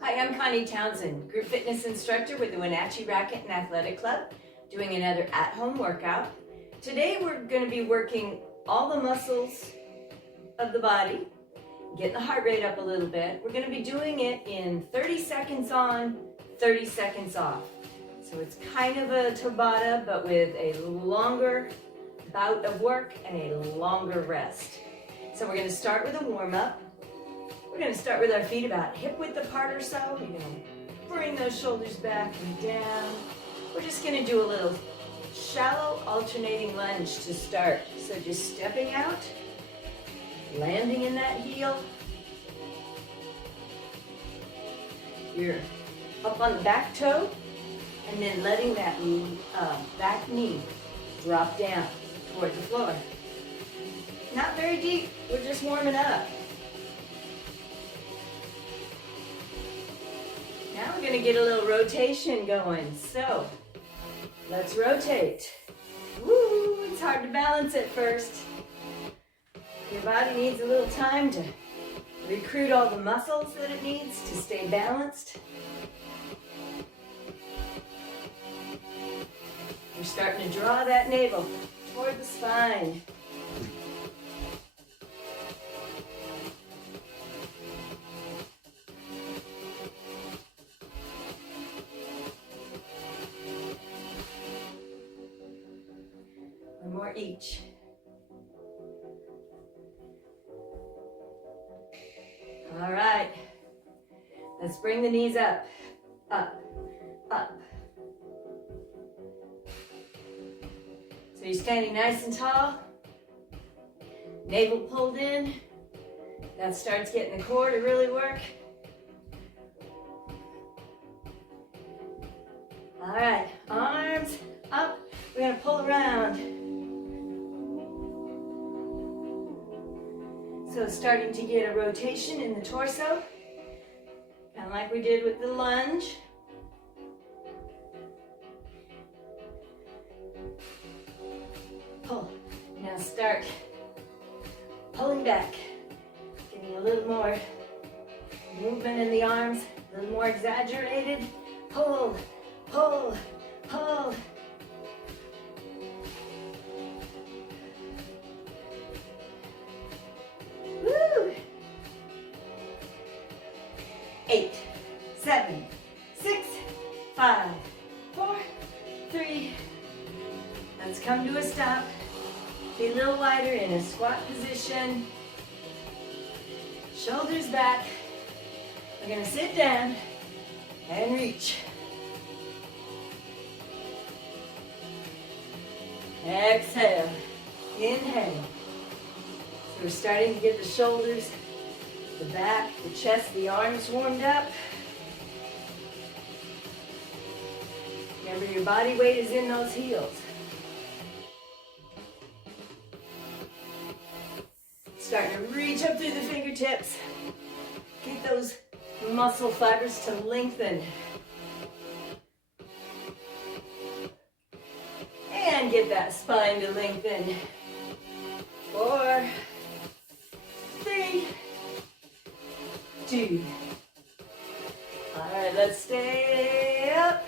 Hi, I'm Connie Townsend, group fitness instructor with the Wenatchee Racquet Athletic Club, doing another at-home workout. Today we're going to be working all the muscles of the body, getting the heart rate up a little bit. We're going to be doing it in 30 seconds on, 30 seconds off. So it's kind of a Tabata, but with a longer bout of work and a longer rest. So we're going to start with a warm-up. We're going to start with our feet about hip width apart or so. You're going to bring those shoulders back and down. We're just going to do a little shallow alternating lunge to start. So just stepping out, landing in that heel. You're up on the back toe, and then letting that back knee drop down toward the floor. Not very deep, we're just warming up. Now we're going to get a little rotation going. So let's rotate. Woo, it's hard to balance at first. Your body needs a little time to recruit all the muscles that it needs to stay balanced. You're starting to draw that navel toward the spine. One more each. All right. Let's bring the knees up, up, up. So you're standing nice and tall, navel pulled in. That starts getting the core to really work. All right, arms up. We're gonna pull around. So starting to get a rotation in the torso, kind of like we did with the lunge. Pull. Now start pulling back, getting a little more movement in the arms, a little more exaggerated. Pull, pull, pull. Woo! 8, 7, 6, 5, 4, 3. Let's come to a stop. Be a little wider in a squat position. Shoulders back. We're going to sit down and reach. Exhale. Inhale. So we're starting to get the shoulders, the back, the chest, the arms warmed up. Remember, your body weight is in those heels. Starting to reach up through the fingertips. Get those muscle fibers to lengthen. And get that spine to lengthen. 4, 3, 2. All right, let's stay up.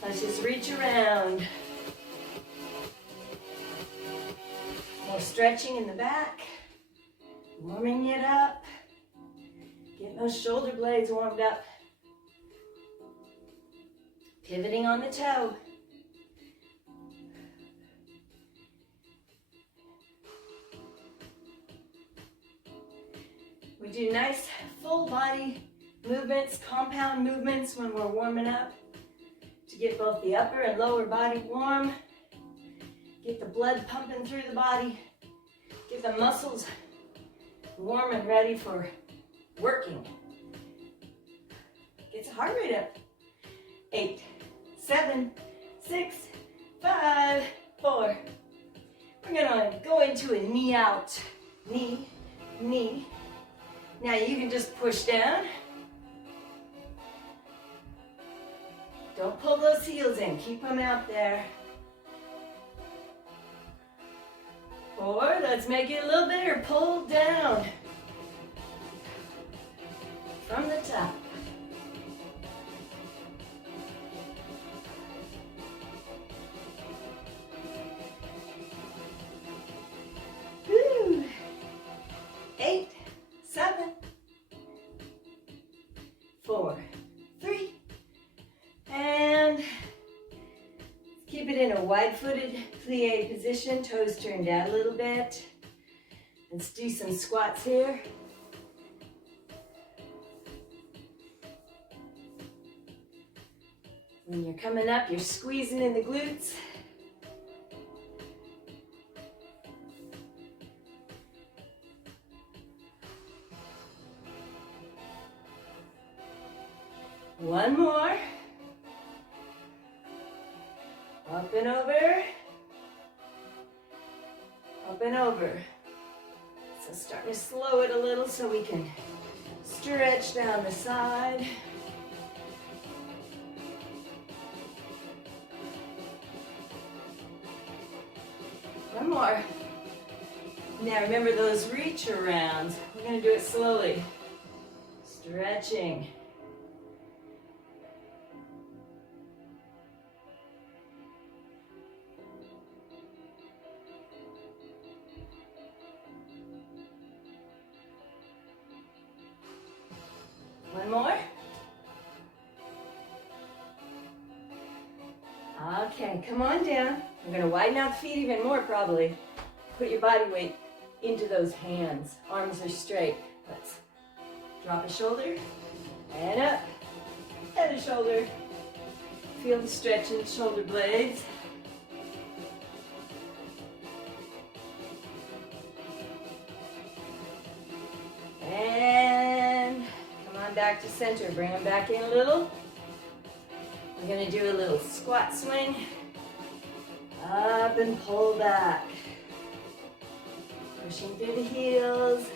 Let's just reach around. More stretching in the back, warming it up, getting those shoulder blades warmed up, pivoting on the toe. We do nice full body movements, compound movements when we're warming up to get both the upper and lower body warm. Get the blood pumping through the body. Get the muscles warm and ready for working. Get the heart rate up. 8, 7, 6, 5, 4. We're gonna go into a knee out. Knee, knee. Now you can just push down. Don't pull those heels in. Keep them out there. Or let's make it a little bigger. Pull down from the wide-footed plie position, toes turned down a little bit. Let's do some squats here. When you're coming up, you're squeezing in the glutes. One more. Up and over. Up and over. So starting to slow it a little so we can stretch down the side. One more. Now remember those reach arounds. We're going to do it slowly. Stretching. One more. Okay, come on down. I'm going to widen out the feet even more probably. Put your body weight into those hands. Arms are straight. Let's drop a shoulder and up. And a shoulder. Feel the stretch in the shoulder blades. And come on back to center. Bring them back in a little. We're going to do a little squat swing. Up and pull back. Pushing through the heels.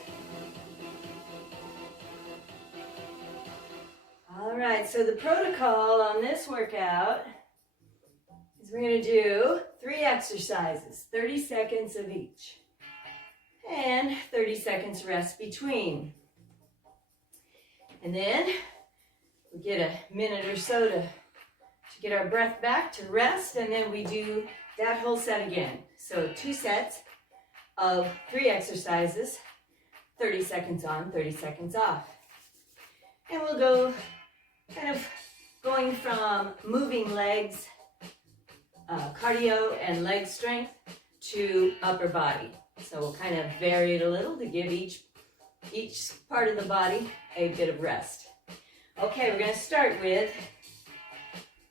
All right, so the protocol on this workout is we're going to do 3 exercises, 30 seconds of each, and 30 seconds rest between. And then we get a minute or so to get our breath back, to rest, and then we do that whole set again. So 2 sets of 3 exercises, 30 seconds on, 30 seconds off. And we'll go kind of going from moving legs, cardio and leg strength, to upper body. So we'll kind of vary it a little to give each part of the body a bit of rest. Okay, we're going to start with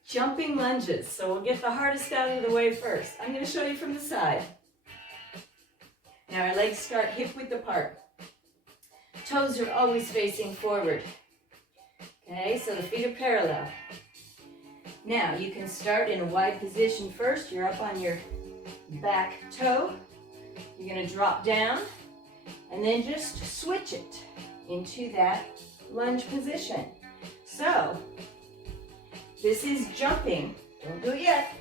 jumping lunges. So we'll get the hardest out of the way first. I'm going to show you from the side. Now our legs start hip-width apart. Toes are always facing forward. Okay, so the feet are parallel. Now you can start in a wide position first. You're up on your back toe. You're going to drop down and then just switch it into that lunge position. So this is jumping. Don't do it yet.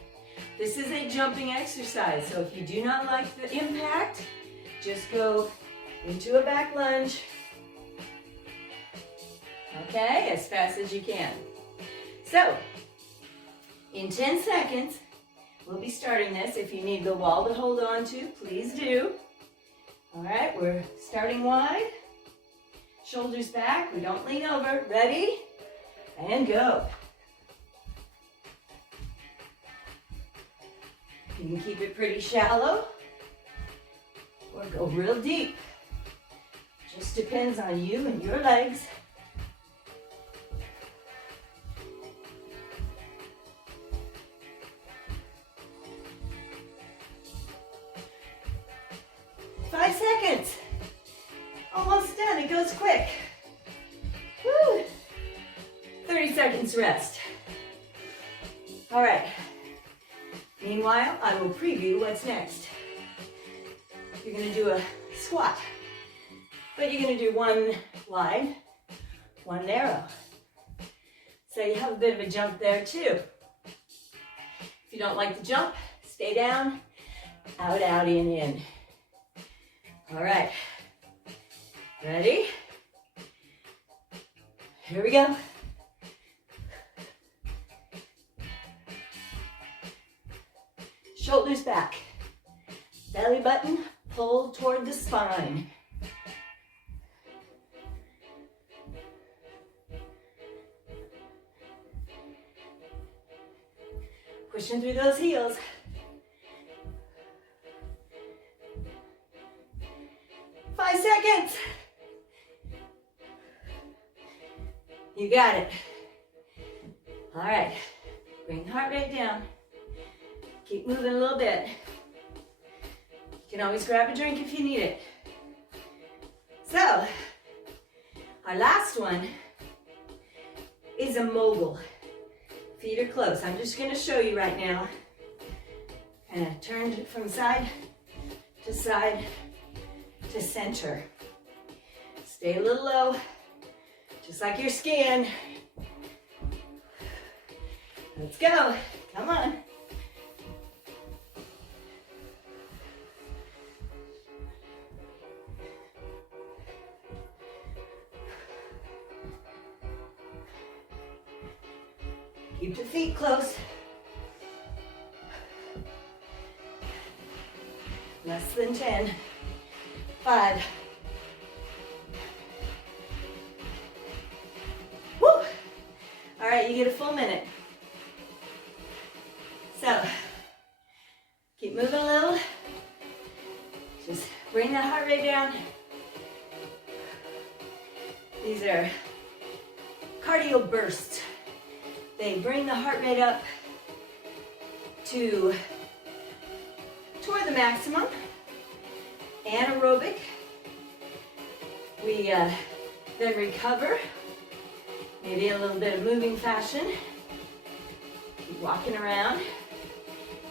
This is a jumping exercise. So if you do not like the impact, just go into a back lunge. Okay, as fast as you can. So, in 10 seconds, we'll be starting this. If you need the wall to hold on to, please do. All right, we're starting wide. Shoulders back, we don't lean over. Ready? And go. You can keep it pretty shallow or go real deep. Just depends on you and your legs. Seconds. Almost done. It goes quick. Woo. 30 seconds rest. All right. Meanwhile, I will preview what's next. You're going to do a squat, but you're going to do one wide, one narrow. So you have a bit of a jump there too. If you don't like the jump, stay down, out, out, in. All right, ready? Here we go. Shoulders back, belly button pulled toward the spine. Pushing through those heels. 5 seconds. You got it. All right, bring the heart rate down. Keep moving a little bit. You can always grab a drink if you need it. So, our last one is a mogul. Feet are close. I'm just going to show you right now. Kind of turned from side to center. Stay a little low, just like you're skiing. Let's go. Come on. Keep your feet close. Less than 10. 5. Woo! All right, you get a full minute. So, keep moving a little. Just bring the heart rate down. These are cardio bursts. They bring the heart rate up to toward the maximum. Anaerobic. We then recover. Maybe a little bit of moving fashion. Keep walking around.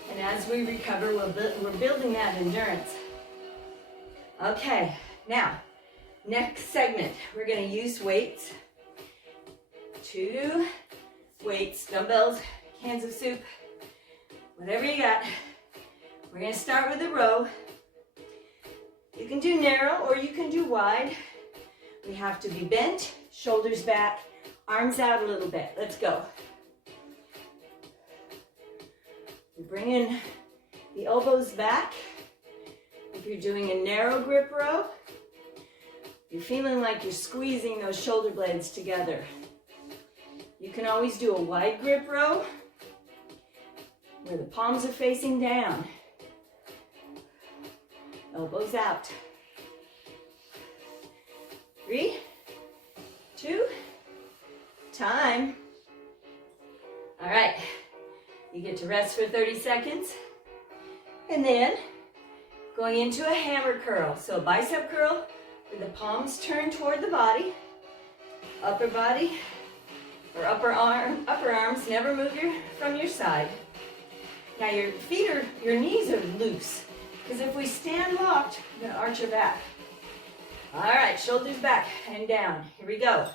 And as we recover, we're building that endurance. Okay, now, next segment, we're going to use weights. 2 weights, dumbbells, cans of soup, whatever you got. We're going to start with a row. You can do narrow or you can do wide. We have to be bent, shoulders back, arms out a little bit. Let's go. We bring in the elbows back. If you're doing a narrow grip row, you're feeling like you're squeezing those shoulder blades together. You can always do a wide grip row where the palms are facing down. Elbows out. 3, 2, time. All right, you get to rest for 30 seconds. And then going into a hammer curl. So bicep curl with the palms turned toward the body. Upper body or upper arms never move from your side. Now your knees are loose. Because if we stand locked, we're gonna arch your back. All right, shoulders back and down. Here we go.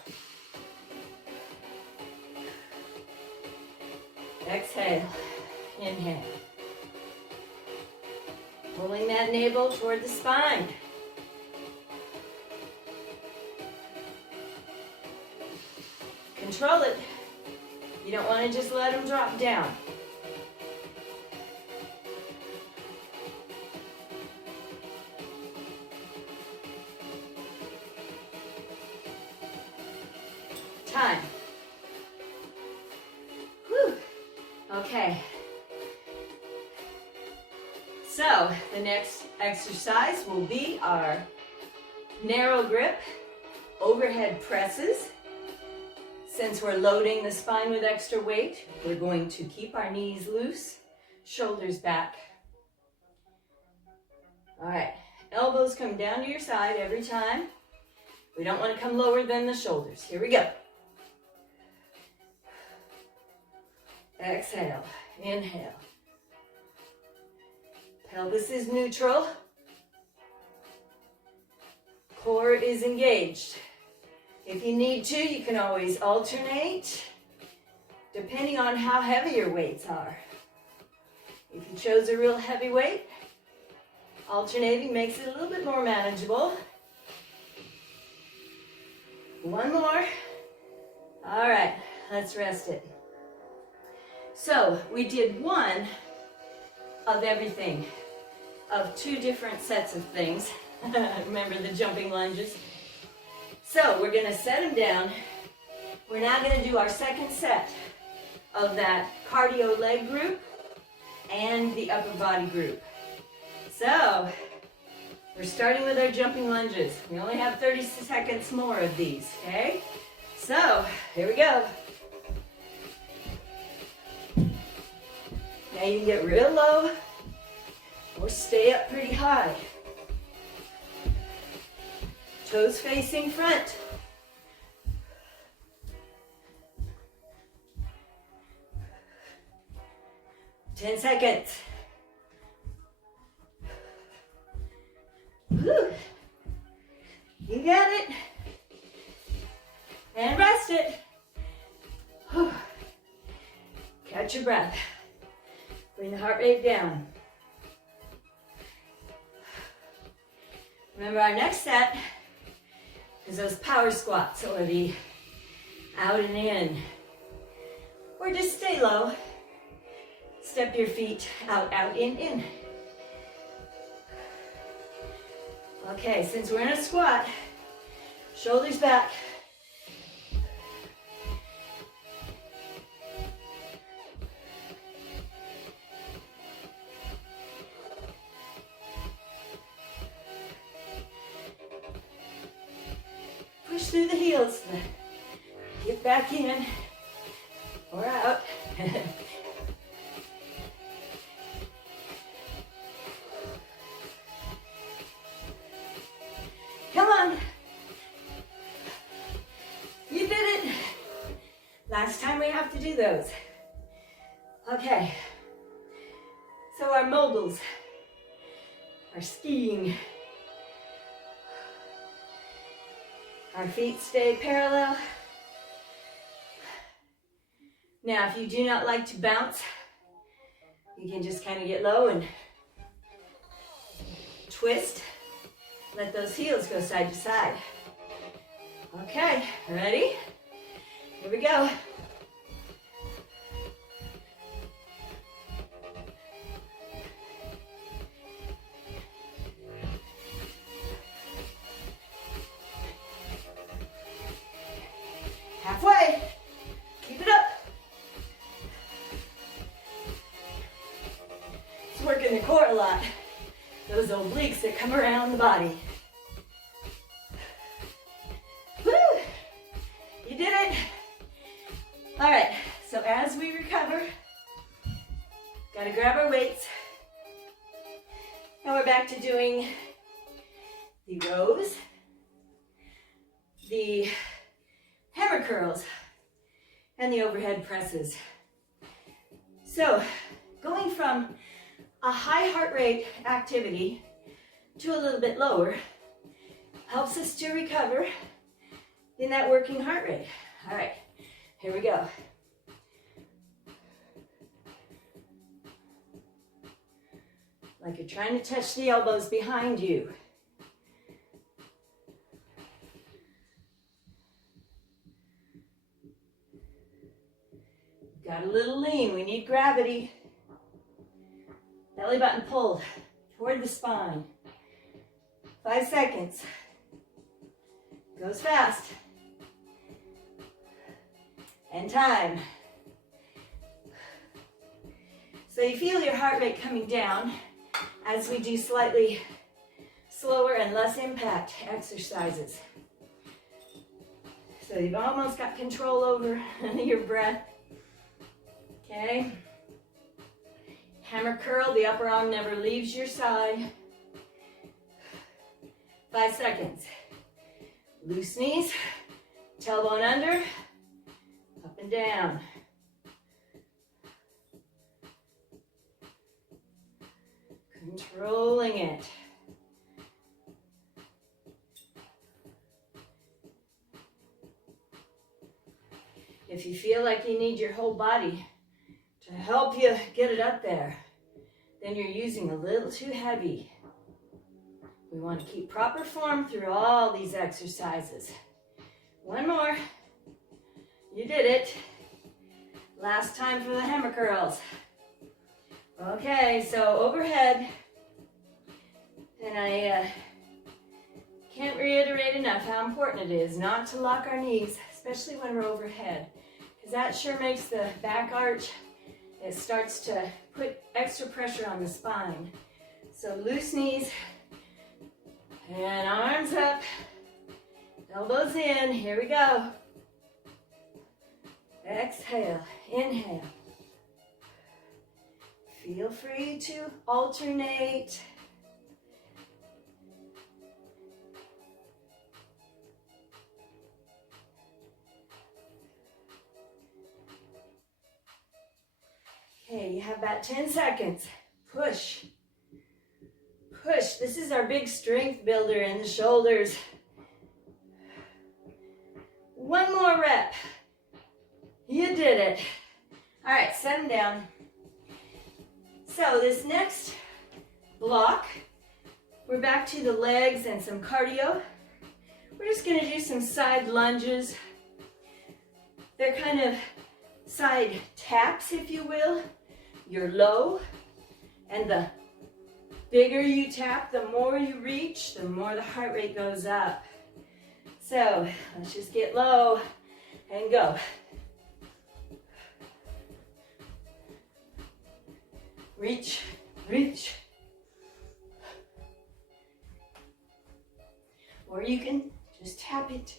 Exhale, inhale. Pulling that navel toward the spine. Control it. You don't want to just let them drop down. Time. Whew. Okay. So the next exercise will be our narrow grip overhead presses. Since we're loading the spine with extra weight, we're going to keep our knees loose, shoulders back. All right, elbows come down to your side every time. We don't want to come lower than the shoulders. Here we go. Exhale, inhale. Pelvis is neutral. Core is engaged. If you need to, you can always alternate, depending on how heavy your weights are. If you chose a real heavy weight, alternating makes it a little bit more manageable. One more. All right, let's rest it. So we did one of everything, of 2 different sets of things. Remember the jumping lunges? So we're going to set them down. We're now going to do our second set of that cardio leg group and the upper body group. So We're starting with our jumping lunges. We only have 30 seconds more of these, okay? So, here we go. Now you can get real low or stay up pretty high. Toes facing front. Ten seconds. Whew. You got it. And rest it. Whew. Catch your breath. Bring the heart rate down. Remember, our next set is those power squats, or the out and in. Or just stay low. Step your feet out, out, in. Okay, since we're in a squat, shoulders back. Push through the heels. Get back in or out. Come on. You did it. Last time we have to do those. Okay. So our moguls are skiing. Our feet stay parallel. Now, if you do not like to bounce, you can just kind of get low and twist. Let those heels go side to side. Okay, ready? Here we go. Halfway. Keep it up. It's working the core a lot. Those obliques that come around the body. Woo! You did it. All right, so as we recover, gotta grab our weights. Now we're back to doing the rows, the hammer curls, and the overhead presses. So, going from a high heart rate activity to a little bit lower helps us to recover in that working heart rate. All right, here we go. Like you're trying to touch the elbows behind you. Got a little lean, we need gravity. Belly button pulled toward the spine. 5 seconds. Goes fast. And time. So you feel your heart rate coming down as we do slightly slower and less impact exercises. So you've almost got control over your breath. Okay. Hammer curl, the upper arm never leaves your side. 5 seconds. Loose knees, tailbone under, up and down. Controlling it. If you feel like you need your whole body to help you get it up there, then you're using a little too heavy. We want to keep proper form through all these exercises. One more. You did it. Last time for the hammer curls. Okay, so overhead. And I can't reiterate enough how important it is not to lock our knees, especially when we're overhead, because that sure makes the back arch. It starts to put extra pressure on the spine. So loose knees, And arms up, elbows in, here we go. Exhale, inhale. Feel free to alternate. Okay, you have about 10 seconds. Push. Push. This is our big strength builder in the shoulders. One more rep. You did it. All right, set them down. So this next block, we're back to the legs and some cardio. We're just going to do some side lunges. They're kind of side taps, if you will. You're low, and the bigger you tap, the more you reach, the more the heart rate goes up. So let's just get low and go. Reach, reach. Or you can just tap it.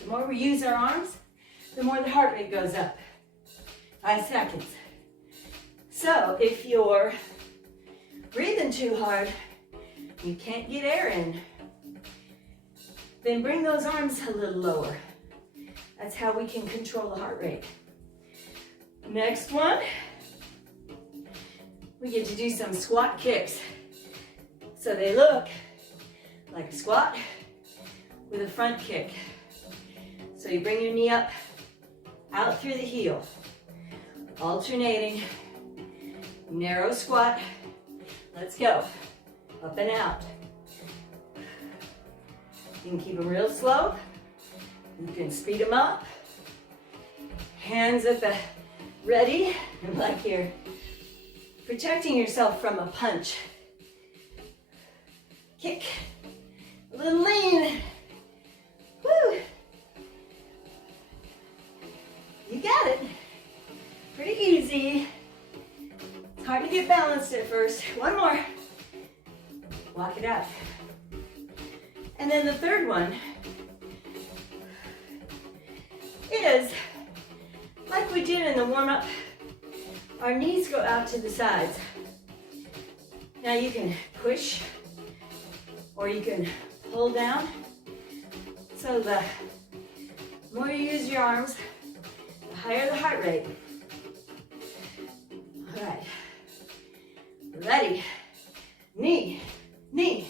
The more we use our arms, the more the heart rate goes up. 5 seconds. So if you're breathing too hard, you can't get air in, then bring those arms a little lower. That's how we can control the heart rate. Next one, we get to do some squat kicks. So they look like a squat with a front kick. So you bring your knee up, out through the heel, alternating, narrow squat. Let's go, up and out. You can keep them real slow. You can speed them up. Hands at the ready, like you're protecting yourself from a punch. Kick, a little lean. Woo! You got it. Pretty easy. It's hard to get balanced at first. One more. Walk it out. And then the third one is, like we did in the warm-up, our knees go out to the sides. Now you can push or you can pull down. So the more you use your arms, the higher the heart rate. All right, ready, knee, knee.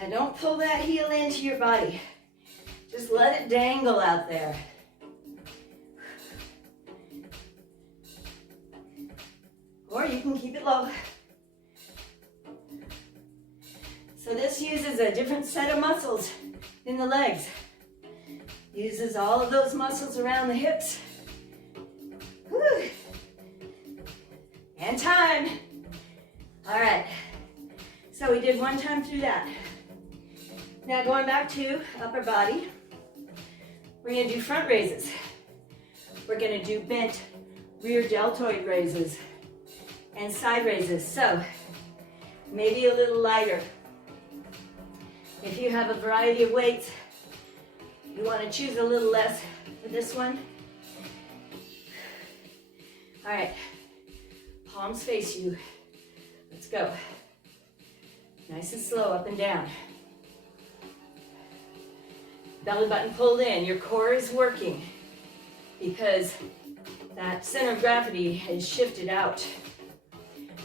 Now don't pull that heel into your body. Just let it dangle out there. Or you can keep it low. So this uses a different set of muscles in the legs. Uses all of those muscles around the hips. Woo. And time. All right. So we did one time through that. Now going back to upper body, we're going to do front raises. We're going to do bent rear deltoid raises and side raises. So maybe a little lighter. If you have a variety of weights, you want to choose a little less for this one. All right, palms face you. Let's go. Nice and slow, up and down. Belly button pulled in, your core is working because that center of gravity has shifted out.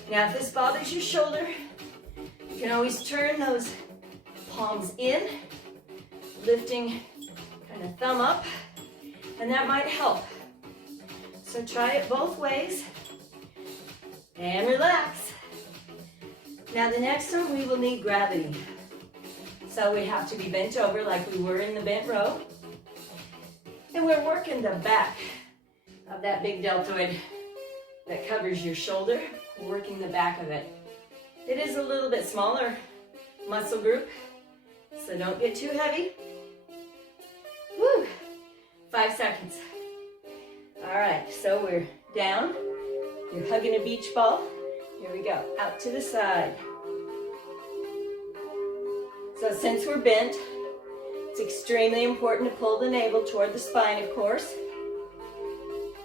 Now if this bothers your shoulder, you can always turn those palms in, lifting kind of thumb up, and that might help. So try it both ways and relax. Now the next one, we will need gravity. So we have to be bent over like we were in the bent row. And we're working the back of that big deltoid that covers your shoulder. We're working the back of it. It is a little bit smaller muscle group, so don't get too heavy. Woo! 5 seconds. All right, so we're down. You're hugging a beach ball. Here we go, out to the side. So since we're bent, it's extremely important to pull the navel toward the spine, of course.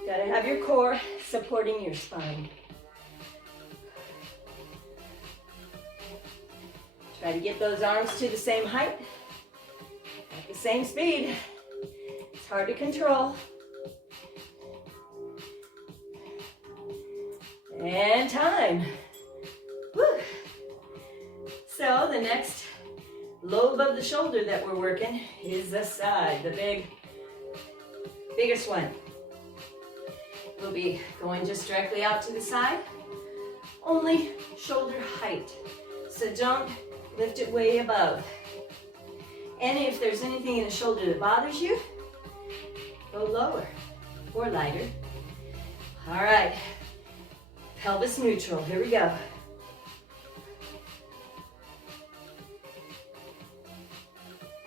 Gotta have your core supporting your spine. Try to get those arms to the same height, at the same speed. It's hard to control. And time. Woo. So the next lobe of the shoulder that we're working is the side, the biggest one. We'll be going just directly out to the side, only shoulder height. So don't lift it way above. And if there's anything in the shoulder that bothers you, go lower or lighter. All right, pelvis neutral, here we go.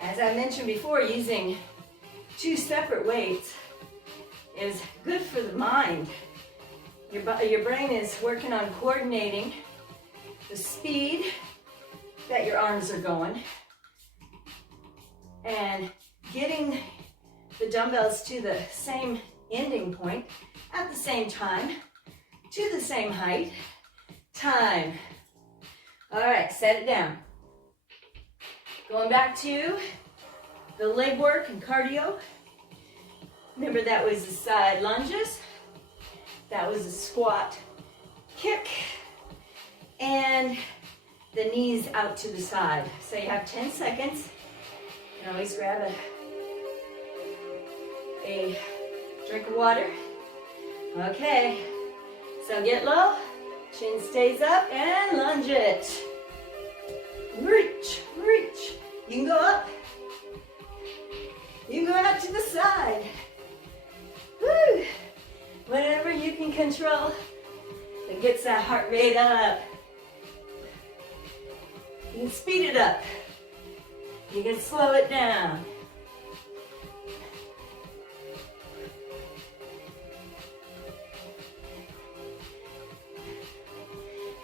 As I mentioned before, using 2 separate weights is good for the mind. Your brain is working on coordinating the speed that your arms are going and getting the dumbbells to the same ending point at the same time, to the same height. Time. All right, set it down. Going back to the leg work and cardio. Remember, that was the side lunges, that was a squat kick, and the knees out to the side. So you have 10 seconds. You can always grab a drink of water. Okay, so get low, chin stays up, and lunge it. Reach, reach. You can go up. You can go out to the side. Woo! Whatever you can control that gets that heart rate up. You can speed it up. You can slow it down.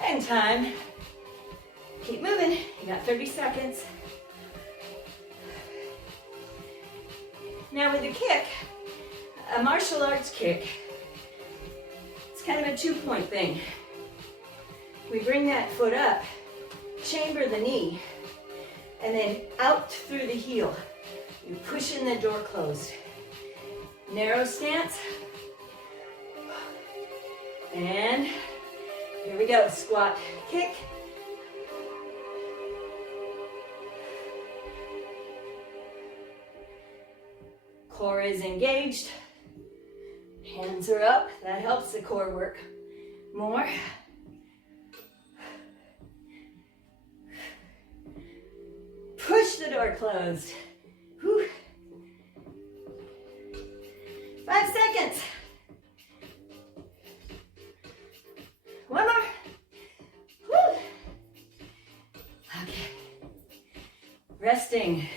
And time. Keep moving. You got 30 seconds. Now with the kick, a martial arts kick, it's kind of a 2-point thing. We bring that foot up, chamber the knee, and then out through the heel. You're pushing the door closed. Narrow stance. And here we go, squat kick. Core is engaged. Hands are up. That helps the core work more. Push the door closed. Whew. 5 seconds. One more. Whew. Okay. Resting.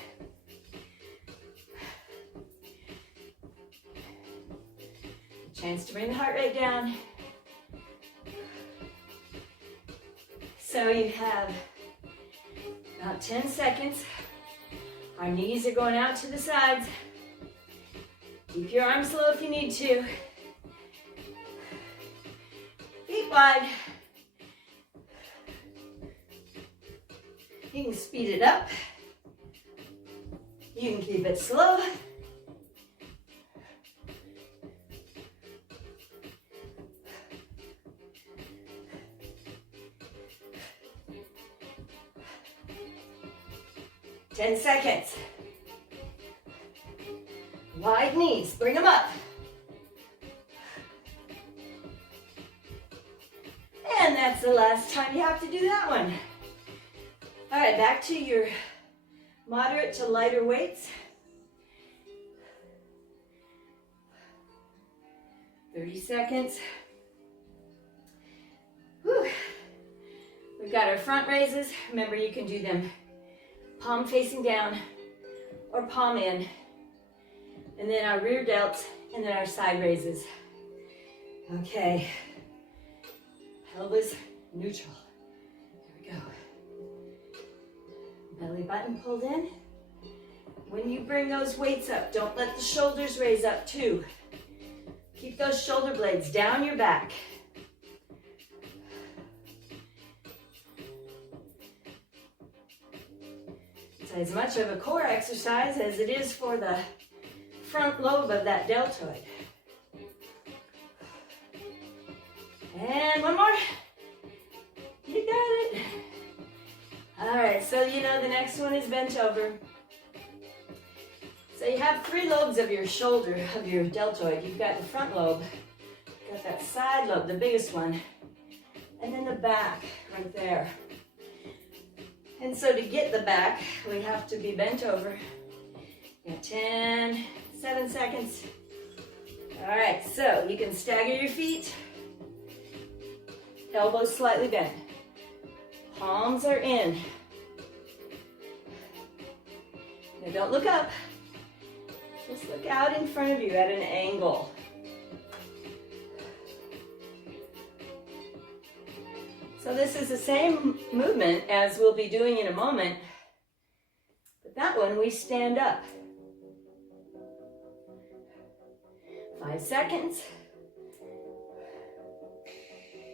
Chance to bring the heart rate down. So you have about 10 seconds. Our knees are going out to the sides. Keep your arms low if you need to. Feet wide. You can speed it up. You can keep it slow. Ten seconds. Wide knees, bring them up. And that's the last time you have to do that one. All right, back to your moderate to lighter weights. 30 seconds. Whew. We've got our front raises. Remember, you can do them palm facing down or palm in. and then our rear delts, and then our side raises. Okay, pelvis neutral. There we go. Belly button pulled in. When you bring those weights up, don't let the shoulders raise up too. Keep those shoulder blades down your back. It's as much of a core exercise as it is for the front lobe of that deltoid. And one more. You got it. All right, so you know the next one is bent over. So you have three lobes of your shoulder, of your deltoid. You've got the front lobe, got that side lobe, the biggest one, and then the back right there. And so to get the back, we have to be bent over. Got 10, 7 seconds. All right, so you can stagger your feet. Elbows slightly bent. Palms are in. Now don't look up. Just look out in front of you at an angle. So this is the same movement as we'll be doing in a moment, but that one we stand up. 5 seconds.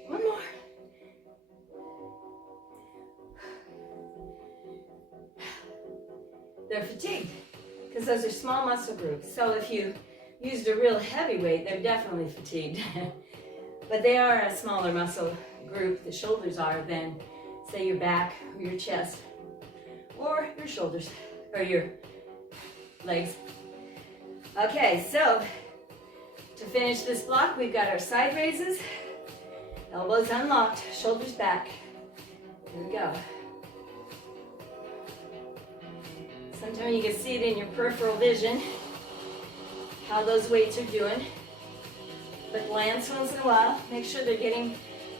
One more. They're fatigued because those are small muscle groups. So if you used a real heavy weight, they're definitely fatigued. But they are a smaller muscle group, the shoulders are, than say your back or your chest or your shoulders or your legs. Okay, so to finish this block, we've got our side raises, elbows unlocked, shoulders back. Here we go. Sometimes you can see it in your peripheral vision, how those weights are doing. But glance once in a while, make sure they're getting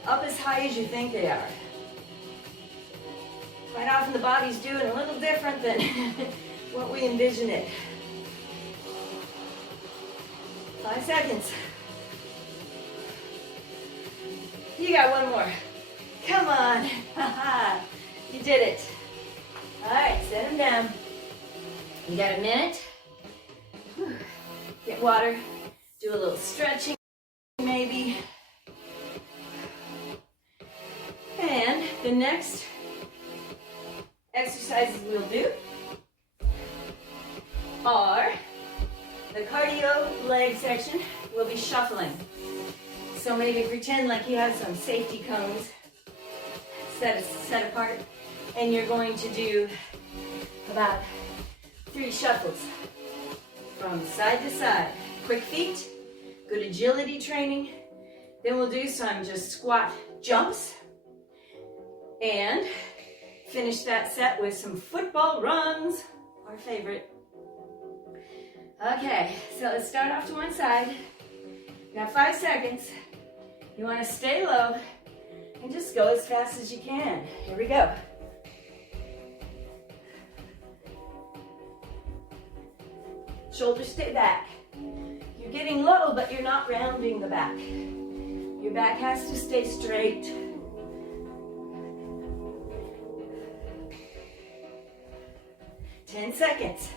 up as high as you think they are. Quite often the body's doing a little different than what we envision it. 5 seconds. You got one more. Come on. You did it. All right, set them down. You got a minute. Get water. Do a little stretching maybe. And the next exercises we'll do are the cardio leg section. We'll be shuffling. So maybe pretend like you have some safety cones set apart, and you're going to do about 3 shuffles from side to side. Quick feet, good agility training. Then we'll do some just squat jumps and finish that set with some football runs, our favorite. Okay, so let's start off to one side. You got 5 seconds. You want to stay low and just go as fast as you can. Here we go. Shoulders stay back. You're getting low, but you're not rounding the back. Your back has to stay straight. Ten seconds.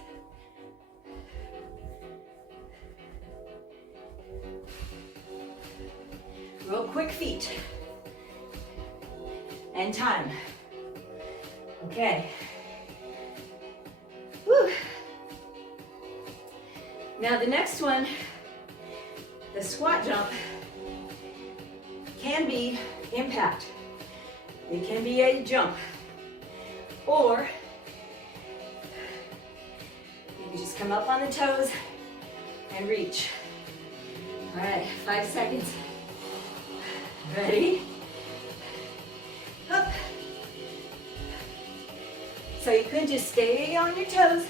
Real quick feet. And time. Okay. Whew. Now the next one, the squat jump, can be impact. It can be a jump. Or you can just come up on the toes and reach. All right, 5 seconds. Ready? Up. So you could just stay on your toes,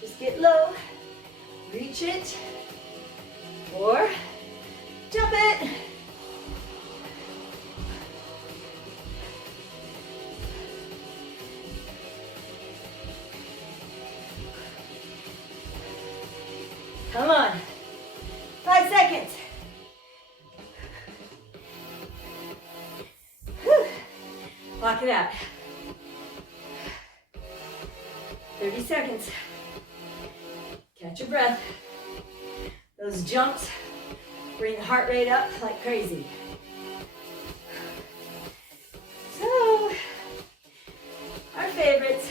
just get low, reach it, or jump it. Come on. 5 seconds. Whew. Lock it out. 30 seconds. Catch your breath. Those jumps bring the heart rate up like crazy. So, our favorites.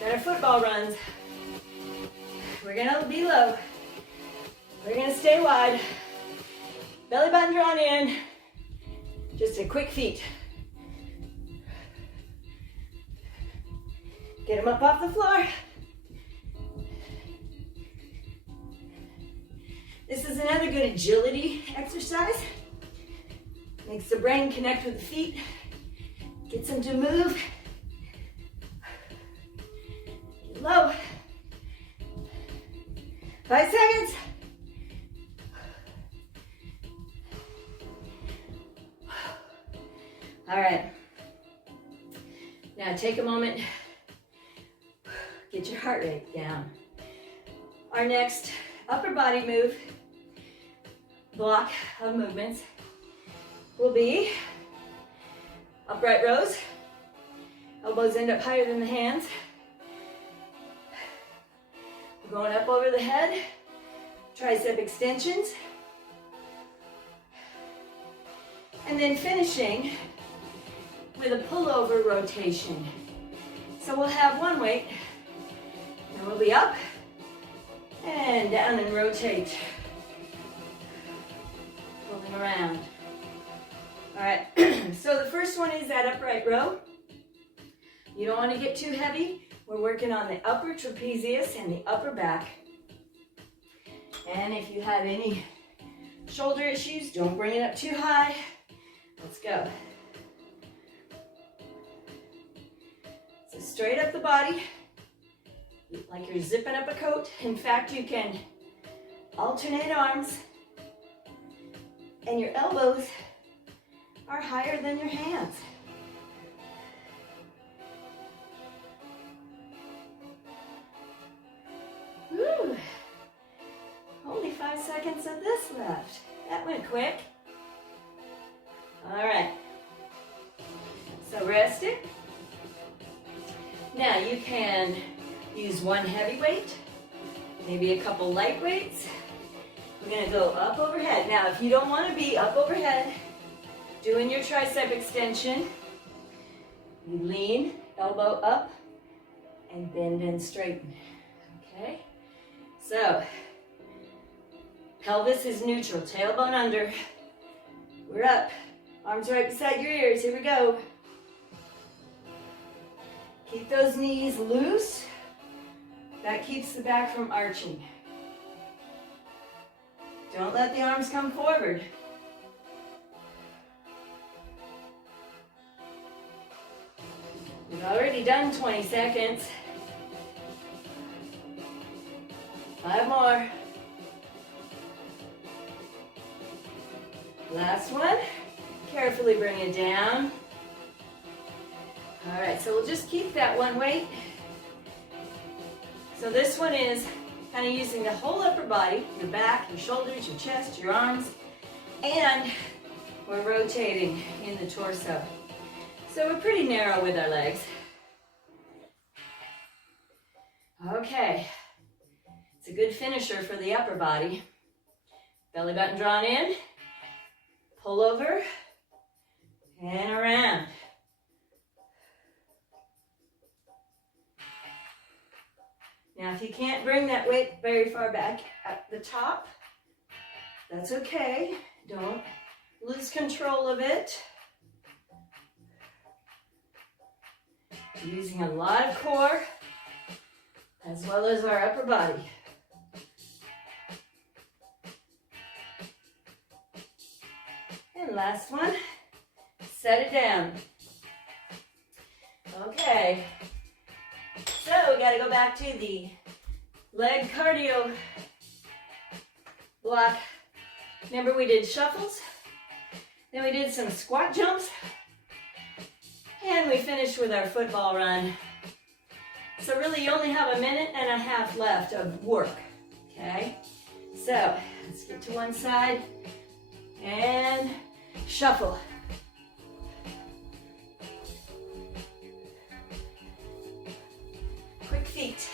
Got our football runs. We're gonna be low. We're gonna stay wide. Belly button drawn in. Just a quick feet. Get them up off the floor. This is another good agility exercise. Makes the brain connect with the feet. Gets them to move. Get low. 5 seconds. All right. Now take a moment. Get your heart rate down. Our next upper body move, block of movements, will be upright rows. Elbows end up higher than the hands. We're going up over the head. Tricep extensions. And then finishing with a pullover rotation. So we'll have one weight, and we'll be up and down and rotate. Moving around. All right, so the first one is that upright row. You don't want to get too heavy. We're working on the upper trapezius and the upper back. And if you have any shoulder issues, don't bring it up too high. Let's go. So straight up the body, like you're zipping up a coat. In fact, you can alternate arms, and your elbows are higher than your hands. Woo. Only 5 seconds of this left. That went quick. All right. So rest it. Now you can use one heavy weight, maybe a couple light weights. We're gonna go up overhead. Now if you don't want to be up overhead, doing your tricep extension, you lean, elbow up, and bend and straighten, okay? So, pelvis is neutral, tailbone under. We're up, arms right beside your ears, here we go. Keep those knees loose. That keeps the back from arching. Don't let the arms come forward. We've already done 20 seconds. 5 more. Last one. Carefully bring it down. All right, so we'll just keep that one weight. So this one is kind of using the whole upper body, your back, your shoulders, your chest, your arms, and we're rotating in the torso. So we're pretty narrow with our legs. Okay, it's a good finisher for the upper body. Belly button drawn in, pull over, and around. Now, if you can't bring that weight very far back at the top, that's okay. Don't lose control of it. Using a lot of core as well as our upper body. And last one, set it down. Okay. So we got to go back to the leg cardio block. Remember we did shuffles, then we did some squat jumps, and we finished with our football run. So really you only have a minute and a half left of work, okay? So let's get to one side and shuffle. Quick feet.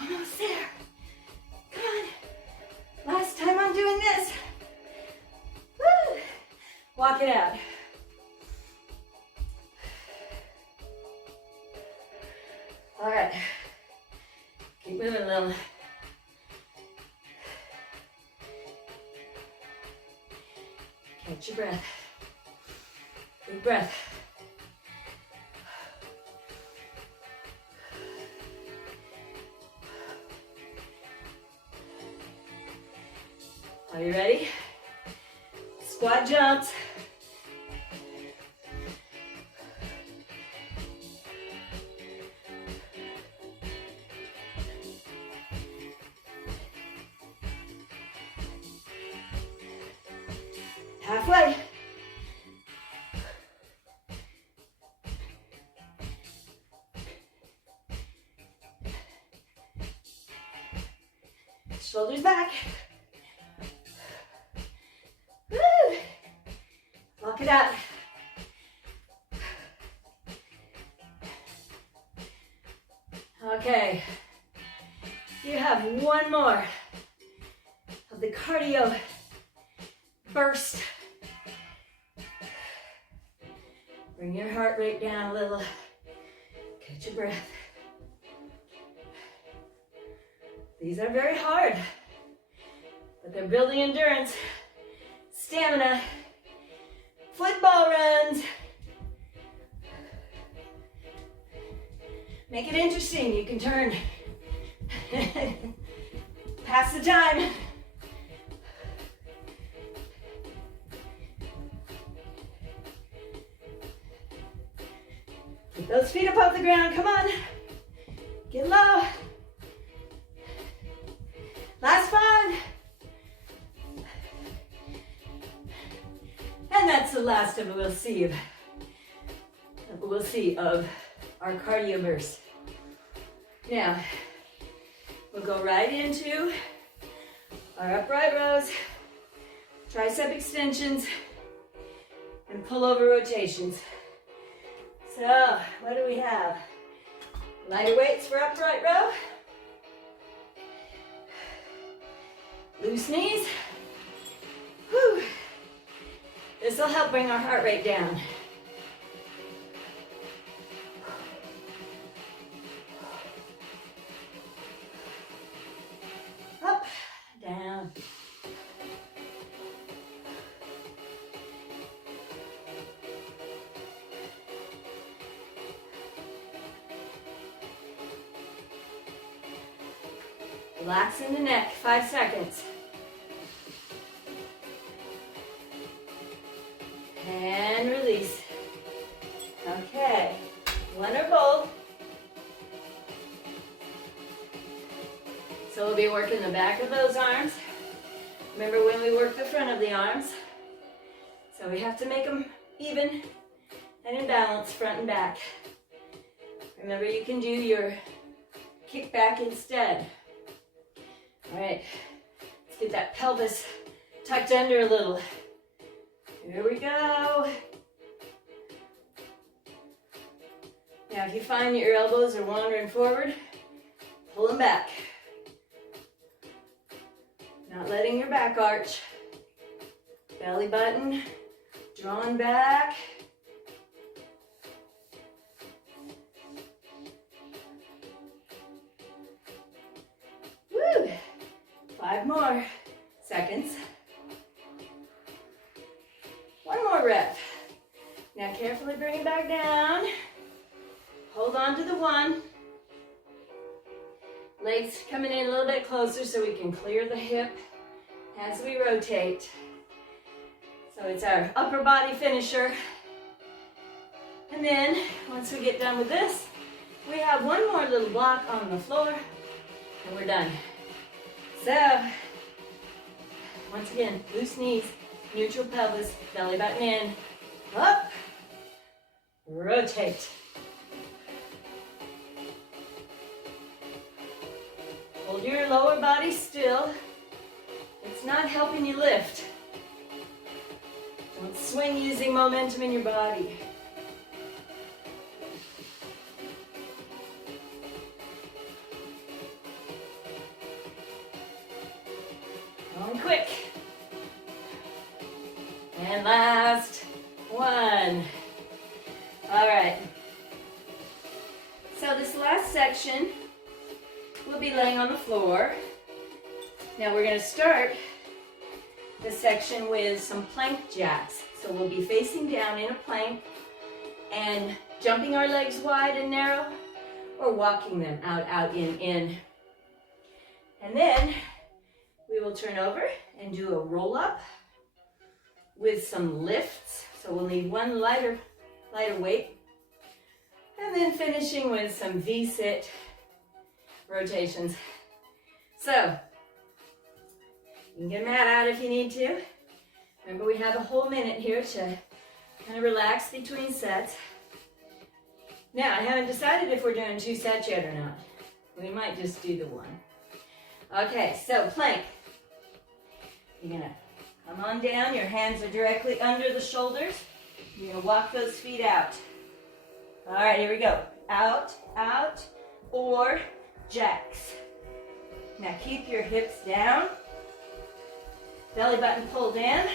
Almost there. Come on. Last time I'm doing this. Woo. Walk it out. All right. Keep moving a little. Catch your breath. Big breath. Are you ready? Squat jumps. Halfway. Shoulders back. Woo! Walk it out. Okay. You have one more of the cardio burst. Bring your heart rate down a little. Catch your breath. These are very hard, but they're building endurance, stamina, football runs. Make it interesting. You can turn. Pass the time. Get those feet up off the ground. Come on. Get low. Last 5. And that's the last of we'll see of our cardio burst. Now, we'll go right into our upright rows, tricep extensions, and pullover rotations. So, what do we have? Lighter weights for upright row. Loose knees. Whew. This will help bring our heart rate down. Up, down. Relax in the neck, 5 seconds. And release. Okay, one or both. So we'll be working the back of those arms. Remember when we work the front of the arms? So we have to make them even and in balance, front and back. Remember, you can do your kick back instead. All right, let's get that pelvis tucked under a little. Here we go. Now, if you find that your elbows are wandering forward, pull them back. Not letting your back arch. Belly button drawn back. Woo! 5 more seconds. One more rep. Now carefully bring it back down. Hold on to the one. Legs coming in a little bit closer so we can clear the hip as we rotate. So it's our upper body finisher. And then once we get done with this, We have one more little block on the floor, and we're done. So, once again, loose knees, neutral pelvis, belly button in, up, rotate. Hold your lower body still. It's not helping you lift. Don't swing using momentum in your body. Going quick. And last one. All right. So this last section, we'll be laying on the floor. Now we're going to start this section with some plank jacks. So we'll be facing down in a plank and jumping our legs wide and narrow, or walking them out, out, in. And then we will turn over and do a roll up with some lifts. So we'll need one lighter weight. And then finishing with some V-sit rotations. So, you can get a mat out if you need to. Remember, we have a whole minute here to kind of relax between sets. Now, I haven't decided if we're doing 2 sets yet or not. We might just do the one. Okay, so plank. You're gonna come on down, your hands are directly under the shoulders. You're gonna walk those feet out. All right, here we go. Out, out, or jacks. Now keep your hips down. Belly button pulled in.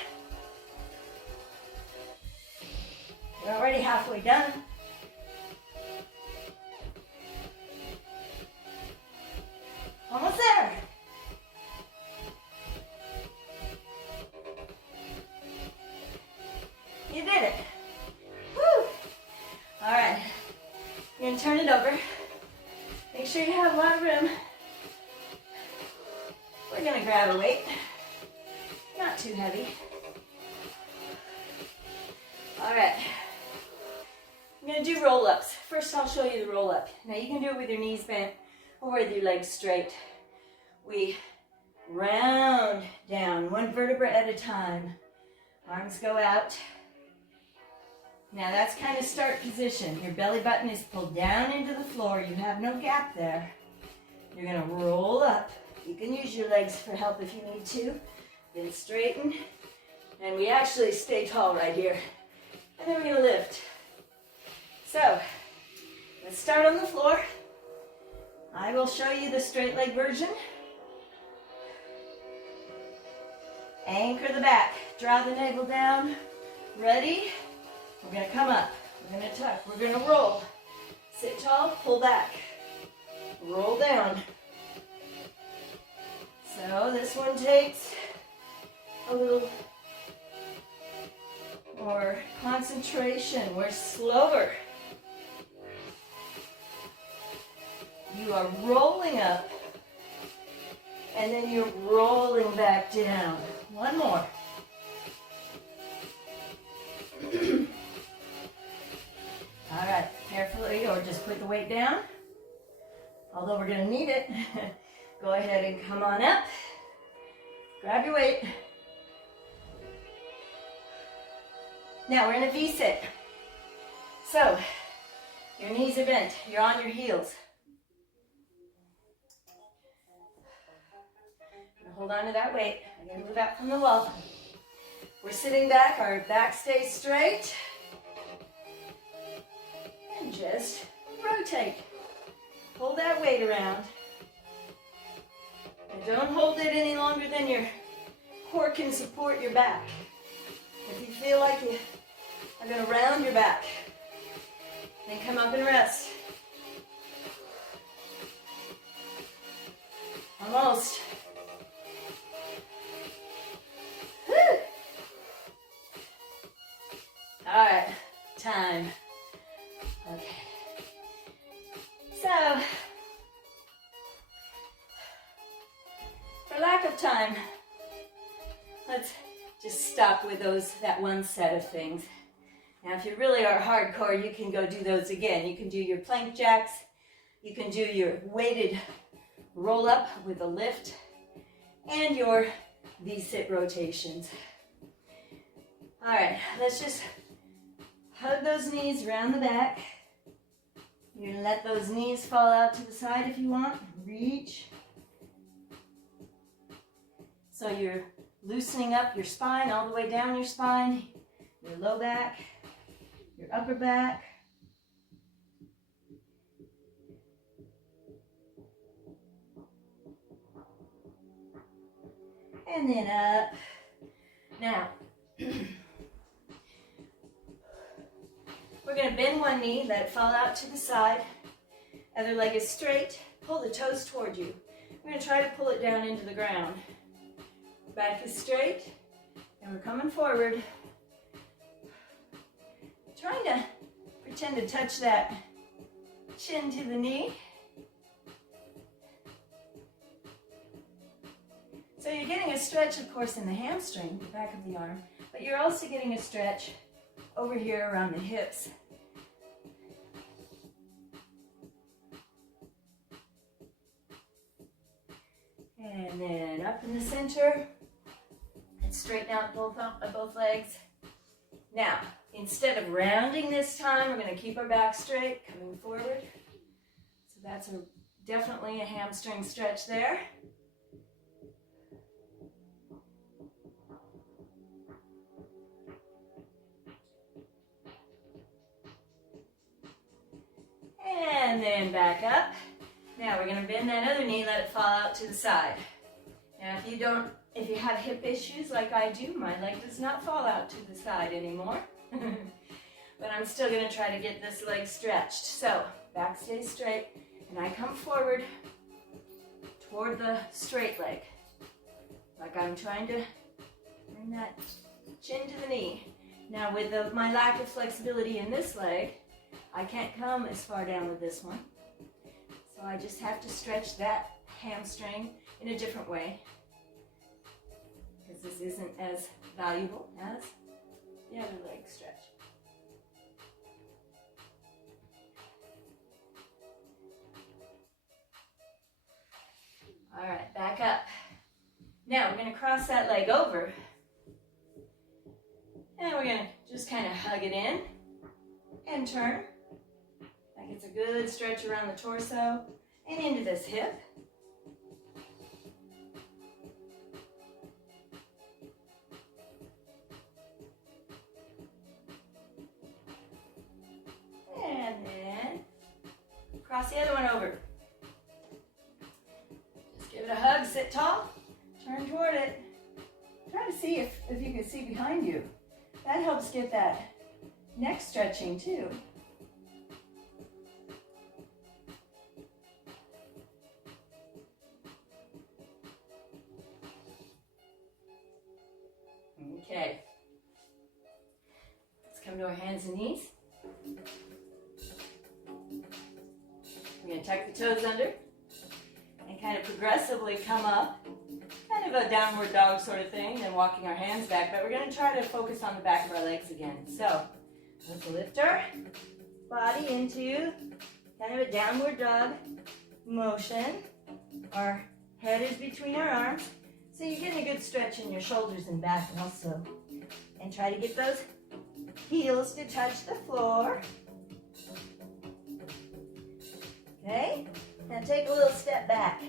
You're already halfway done. Almost there. You did it. Woo! All right. You're gonna turn it over. Make sure you have a lot of room. We're gonna grab a weight. Not too heavy. All right. I'm gonna do roll-ups. First, I'll show you the roll-up. Now, you can do it with your knees bent or with your legs straight. We round down, one vertebra at a time. Arms go out. Now, that's kind of start position. Your belly button is pulled down into the floor. You have no gap there. You're gonna roll up. You can use your legs for help if you need to. Then straighten. And we actually stay tall right here. And then we're gonna lift. So, let's start on the floor. I will show you the straight leg version. Anchor the back. Draw the navel down. Ready? We're gonna come up. We're gonna tuck. We're gonna roll. Sit tall, pull back. Roll down. So this one takes a little more concentration. We're slower. You are rolling up, and then you're rolling back down. One more. All right, carefully, or just put the weight down. Although we're gonna need it. Go ahead and come on up. Grab your weight. Now we're in a V-sit. So, your knees are bent. You're on your heels. Hold on to that weight. I'm going to move out from the wall. We're sitting back. Our back stays straight. And just rotate. Hold that weight around. And don't hold it any longer than your core can support your back. If you feel like you are going to round your back, then come up and rest. Almost. Woo. All right, time. Okay. So, for lack of time, let's just stop with that one set of things. Now, if you really are hardcore, you can go do those again. You can do your plank jacks You can do your weighted roll up with a lift and your V-sit rotations. All right, let's just hug those knees around the back. You're gonna let those knees fall out to the side if you want. Reach. So you're loosening up your spine all the way down your spine, your low back, your upper back. And then up. Now, we're going to bend one knee, let it fall out to the side. Other leg is straight. Pull the toes toward you. We're going to try to pull it down into the ground. Back is straight, and we're coming forward. Trying to pretend to touch that chin to the knee. So you're getting a stretch, of course, in the hamstring, the back of the arm, but you're also getting a stretch over here around the hips. And then up in the center, and straighten out both legs. Now, instead of rounding this time, we're going to keep our back straight, coming forward. So that's definitely a hamstring stretch there. And then back up. Now we're going to bend that other knee, let it fall out to the side. Now if you have hip issues like I do, my leg does not fall out to the side anymore. But I'm still going to try to get this leg stretched. So back stays straight, and I come forward toward the straight leg. Like I'm trying to bring that chin to the knee. Now with my lack of flexibility in this leg, I can't come as far down with this one. So I just have to stretch that hamstring in a different way, because this isn't as valuable as the other leg stretch. All right, back up. Now we're going to cross that leg over, and we're going to just kind of hug it in and turn. That gets a good stretch around the torso and into this hip. And then cross the other one over. Just give it a hug, sit tall, turn toward it. Try to see if you can see behind you. That helps get that neck stretching too. Okay. Let's come to our hands and knees. We're going to tuck the toes under and kind of progressively come up. Kind of a downward dog sort of thing, and walking our hands back, but we're going to try to focus on the back of our legs again. So let's lift our body into kind of a downward dog motion. Our head is between our arms, so you're getting a good stretch in your shoulders and back also. And try to get those heels to touch the floor. Okay, now take a little step back.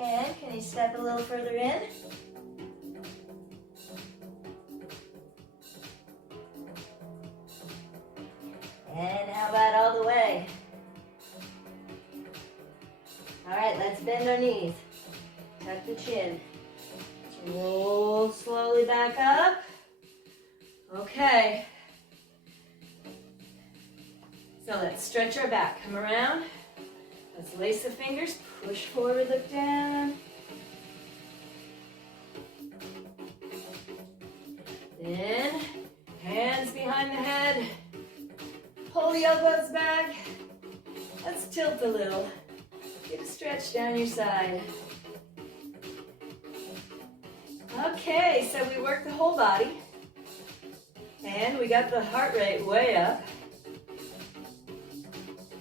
And can you step a little further in? And how about all the way? All right, let's bend our knees. Tuck the chin. Let's roll slowly back up. Okay. So let's stretch our back. Come around. Let's lace the fingers, push forward, look down. Then, hands behind the head. Pull the elbows back. Let's tilt a little. Get a stretch down your side. Okay, so we work the whole body. And we got the heart rate way up.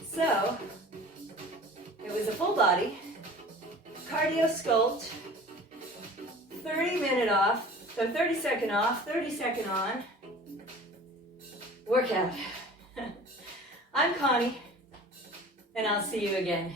So, it was a full body, cardio sculpt, 30-minute off, so 30-second off, 30-second on, workout. I'm Connie, and I'll see you again.